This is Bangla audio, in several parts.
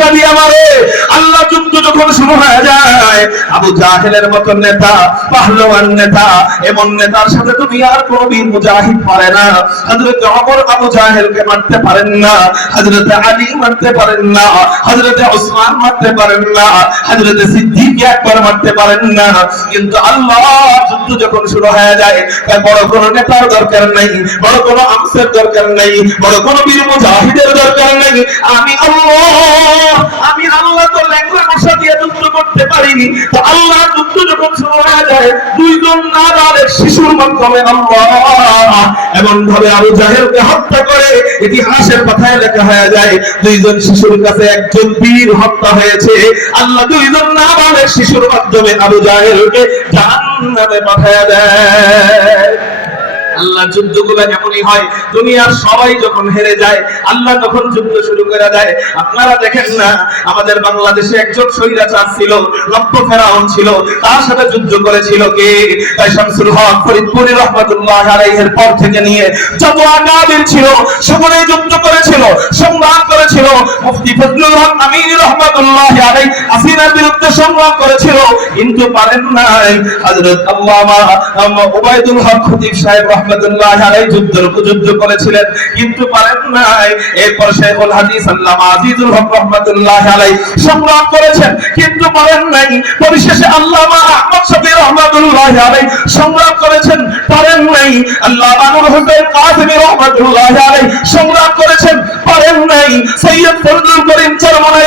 ইটা দিয়ে মারে আল্লাহ যুদ্ধ যখন শুরু হয়ে যায় আবু জাহেলের মতন নেতা, পাহলওয়ান নেতা, এমন নেতার সাথে তুমি আর কোন বীর মুজাহিদ পারে না। হযরত ওমর আবু জাহেলকে মারতে পারেন না, হযরত আলী মারতে পারেন না, হযরত ওসমান মারতে পারেন না, হযরত সিদ্দিক একবার মারতে পারেন না। কিন্তু আল্লাহ যুদ্ধ যখন শুরু হয়ে যায় তাই বড় কোন নেতার দরকার নাই, বড় কোন আমসের দরকার নাই, বড় কোন বীর মুজাহিদের দরকার নাই। আমি আল্লাহ আমি আল্লাহ তো ল্যাংড়া মশা দিয়ে যুদ্ধ করতে পারিনি, তো আল্লাহ যুদ্ধ যখন শুরু হয়ে যায়, দুইজন নাবালেক শিশুর মাধ্যমে আল্লাহ এমন ভাবে আবু জাহেলকে হত্যা করে ইতিহাসের পাতায় লেখা হয়ে যায়, দুইজন শিশুর কাছে একজন বীর হত্যা হয়েছে। আল্লাহ দুইজন নাবালেক শিশুর মাধ্যমে আরও জাহেলকে জাহান্নামে পাঠায় দেয়। আল্লাহ যুদ্ধগুলো এমনই হয়, দুনিয়ার সবাই যখন হেরে যায়, আল্লাহ তখন যুদ্ধ শুরু করে দেয়। আপনারা দেখেন না, আমাদের বাংলাদেশে একজন ছিল ফেরাউন ছিল, তার সাথে যুদ্ধ করেছিল কে? শামসুল হক পর থেকে নিয়ে যত ছিল সকলেই যুদ্ধ করেছিল, সংগ্রাম করেছিল। মুফতি ফজলুল হক আসিনার বিরুদ্ধে সংগ্রাম করেছিল, কিন্তু পারেন নাই। হযরত আল্লামা ওবাইদুল হক খতিব সাহেব সংগ্রাম করেছেন। পারেন নাই। সংগ্রাম করেছেন। নাই। সৈয়দ করিম চরমনাই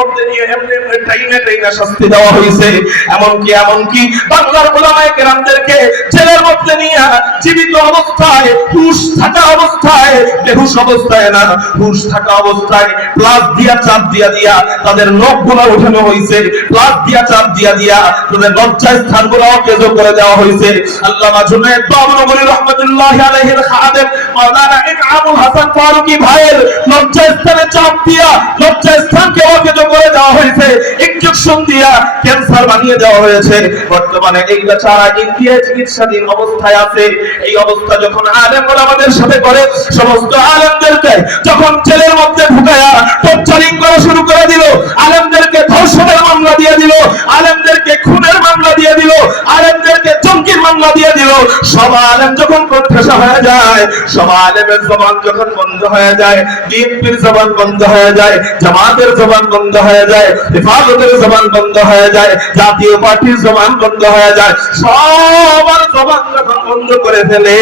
মধ্যে নিয়ে এমনি এমনি টাইনে টাইনে শাস্তি দেওয়া হয়েছে। এমনকি এমনকি বাংলার কেরামদেরকে জেলের মধ্যে নিয়ে জীবিত অবস্থায়, হুশ থাকা অবস্থায়, বেহুশ অবস্থায় না, হুশ থাকা অবস্থায় প্লাস দিয়া, চাপ দিয়া দিয়া তাদের উঠানো হয়েছে। প্লাস দিয়া, চাপ দিয়া দিয়া তাদের লজ্জা স্থানগুলো করে দেওয়া হয়েছে। আল্লামা জুনায়েদ বাবু নগরী রহমাতুল্লাহ আলাইহির খাদেম মাওলানা ইনআমুল হাসান ফারুকী ভাইয়ের লজ্জা স্থানে চাপ দিয়া লজ্জা স্থানকে অকেজ করে দেওয়া হয়েছে। ইনজেকশন দিয়া ক্যান্সার বানিয়ে দেওয়া হয়েছে। বর্তমানে এই বেচারা ইন্ডিয়ায় চিকিৎসাধীন অবস্থায় আছে। এই অবস্থা যখন আলেম আমাদের সাথে করে, সমস্ত আলেমদেরকে যখন জেলের মধ্যে ঢুকায়া টর্চারিং করা শুরু করে দিল, আলেমদেরকে ধর্ষণের মামলা দিয়ে দিল, আলেমদেরকে খুনের মামলা দিয়ে দিল, আলেমদেরকে চমকির মামলা দিয়ে দিল। সব আলেম যখন প্রত্যাশা হয়ে যায়, সব আলেমের জবান যখন বন্ধ হয়ে যায়, বিএনপির জবান বন্ধ হয়ে যায়, জামাতের জবান বন্ধ হয়ে যায়, হেফাজতের জবান বন্ধ হয়ে যায়, জাতীয় পার্টির জবান বন্ধ হয়ে যায় সবার জবান যখন বন্ধ করে ফেলে,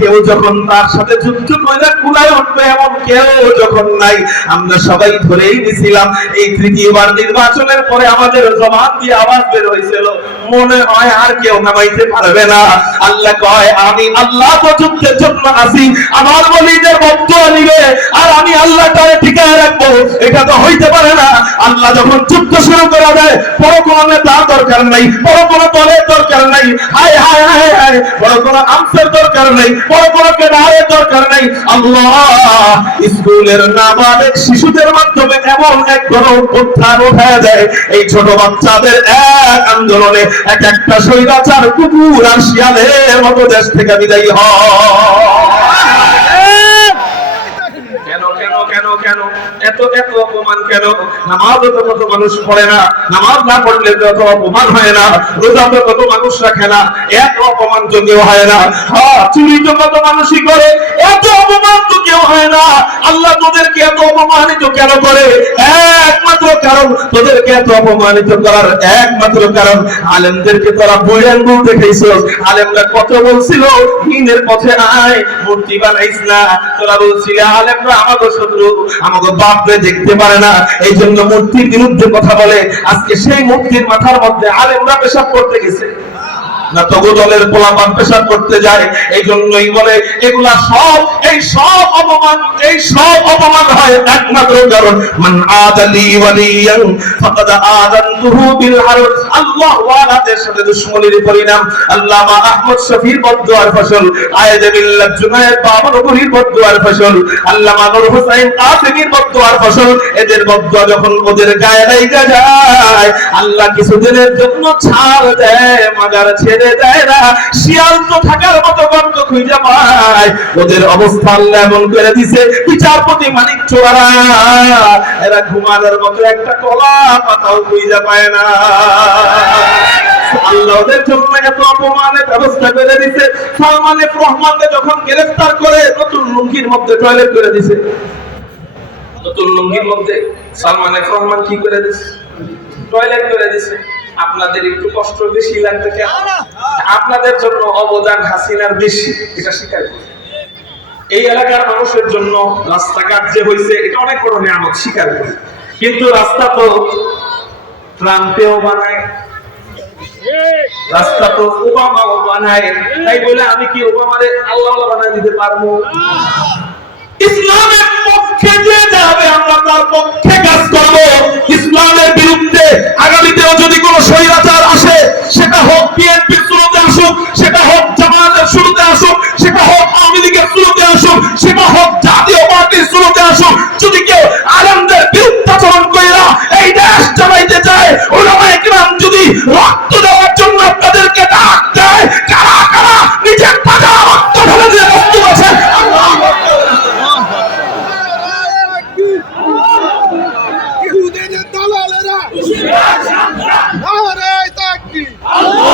কেউ যখন তার সাথে যুদ্ধ করে কুলায় উঠবে এমন কেউ যখন নাই। আমরা সবাই ধরেই নিছিলাম এই তৃতীয়বার নির্বাচনের পরে আমাদের জবান দিয়ে আওয়াজ বের হয়েছিল, মনে হয় আর কেউ নামাইতে পারবে না। আল্লাহ কয়, আমি আল্লাহ তো যুদ্ধের জন্য আসি আমার বলিদের বক্ত নিবে। আর আমি আল্লাহ তারে ঠিকায় রাখব। এটা তো হইতে পারে না। আল্লাহ যখন যুদ্ধ শুরু করা দেয় বড় কোনো নেতার দরকার নাই, বড় কোনো দলের দরকার নাই, হায় হায় হায় হায়, বড় কোনো আমসের দরকার নাই, বড় কোনো কেনারের দরকার নাই। আল্লাহ, স্কুলের নাবালেক শিশুদের মাধ্যমে এমন এক গণ উত্থান উঠায় দেয়। এই ছোট বাচ্চাদের এক আন্দোলনে এক একটা স্বৈরাচার কুকুর আর শিয়ালের মতো দেশ থেকে বিদায়ী হয়। কেন কেন কেন কেন? এত এত অপমান কেন? নামাজ তো কত মানুষ পড়ে না। নামাজ না পড়লে তো এত অপমান হয় না। রোজা তো কত মানুষ রাখে না। এত অপমান তো কেউ হয় না। হ্যাঁ চুরি তো কত মানুষই করে। এত অপমান তো কেউ হয় না। আল্লাহ তোদেরকে এত অপমানিত কেন করে? একমাত্র কারণ তোদেরকে এত অপমানিত করার একমাত্র কারণ আলেমদেরকে তোরা বই আঙ্গুল দেখাইছ আলেমরা কত বলছিল, দিনের পথে আয়, মূর্তি বানাইস না। তোরা বলছিল, আলেমরা আমাদের শত্রু আমাকে বাপরে দেখতে পারে না। এই জন্য মূর্তির বিরুদ্ধে কথা বলে, আজকে সেই মূর্তির মাথার মধ্যে আলেমরা পেশাব করতে গেছে। না তবু দলের পোলাপান পেশাব করতে যায় এই জন্যই বলে, এগুলা সব, এই সব অপমান, এই সব অপমান হয় একমাত্র কারণ, মান আদালি ওয়ালিয়ান, ফাকাদ আযানতুহু বিল হারব আল্লাহ ওয়ালাদের সাথে দুশমনির পরিণাম, আল্লামা আহমদ শফির বদদুয়ার ফসল, আয়েদ বিল্লাহ জুনায়েদ বাবর নবীর বদদুয়ার ফসল, আল্লামা নূর হোসেন কাসিমের বদদুয়ার ফসল, এদের বদদুয়া যখন ওদের গায়ে লাগা যায়, আল্লাহ কিছুদিনের জন্য ছাড় দেয় মাগার ছেড়ে দেয় না। শিয়াল তো থাকার মতো গর্ত খুঁজে পায়। ওদের অবস্থা আল্লাহ এমন করে দিছে, বিচারপতি মানিক চোরা এরা ঘুমানোর মতো একটা কলা পাতাও খুঁজে পায় না। আল্লাহ জন্য এত অপমানের ব্যবস্থা করে দিছে। সালমান রহমানকে যখন গ্রেফতার করে, নতুন লুঙ্গির মধ্যে টয়লেট করে দিছে। নতুন লুঙ্গির মধ্যে সালমান রহমান কি করে দিছে? টয়লেট করে দিছে। আপনাদের একটু কষ্ট বেশি লাগবে কেন? আপনাদের জন্য অবদান হাসিনার বেশি এটা স্বীকার করি এই এলাকার মানুষের জন্য রাস্তাঘাট যে হয়েছে এটা অনেক বড় নিয়ামত স্বীকার করি কিন্তু রাস্তা তো ট্রাম্পেও বানায় রাস্তা তো ওবামাও বানায়। তাই বলে আমি কি ওবামারে আল্লাহ বানায় দিতে পারব? ইসলামের পক্ষে যে যাবে আমরা তার পক্ষে কাজ করব। ইসলামের বিরুদ্ধে আগামীতেও যদি কোনো স্বৈরাচার আসে, সেটা হোক বিএনপির শুরুতে আসুক, সেটা হোক জামায়াতের শুরুতে আসুক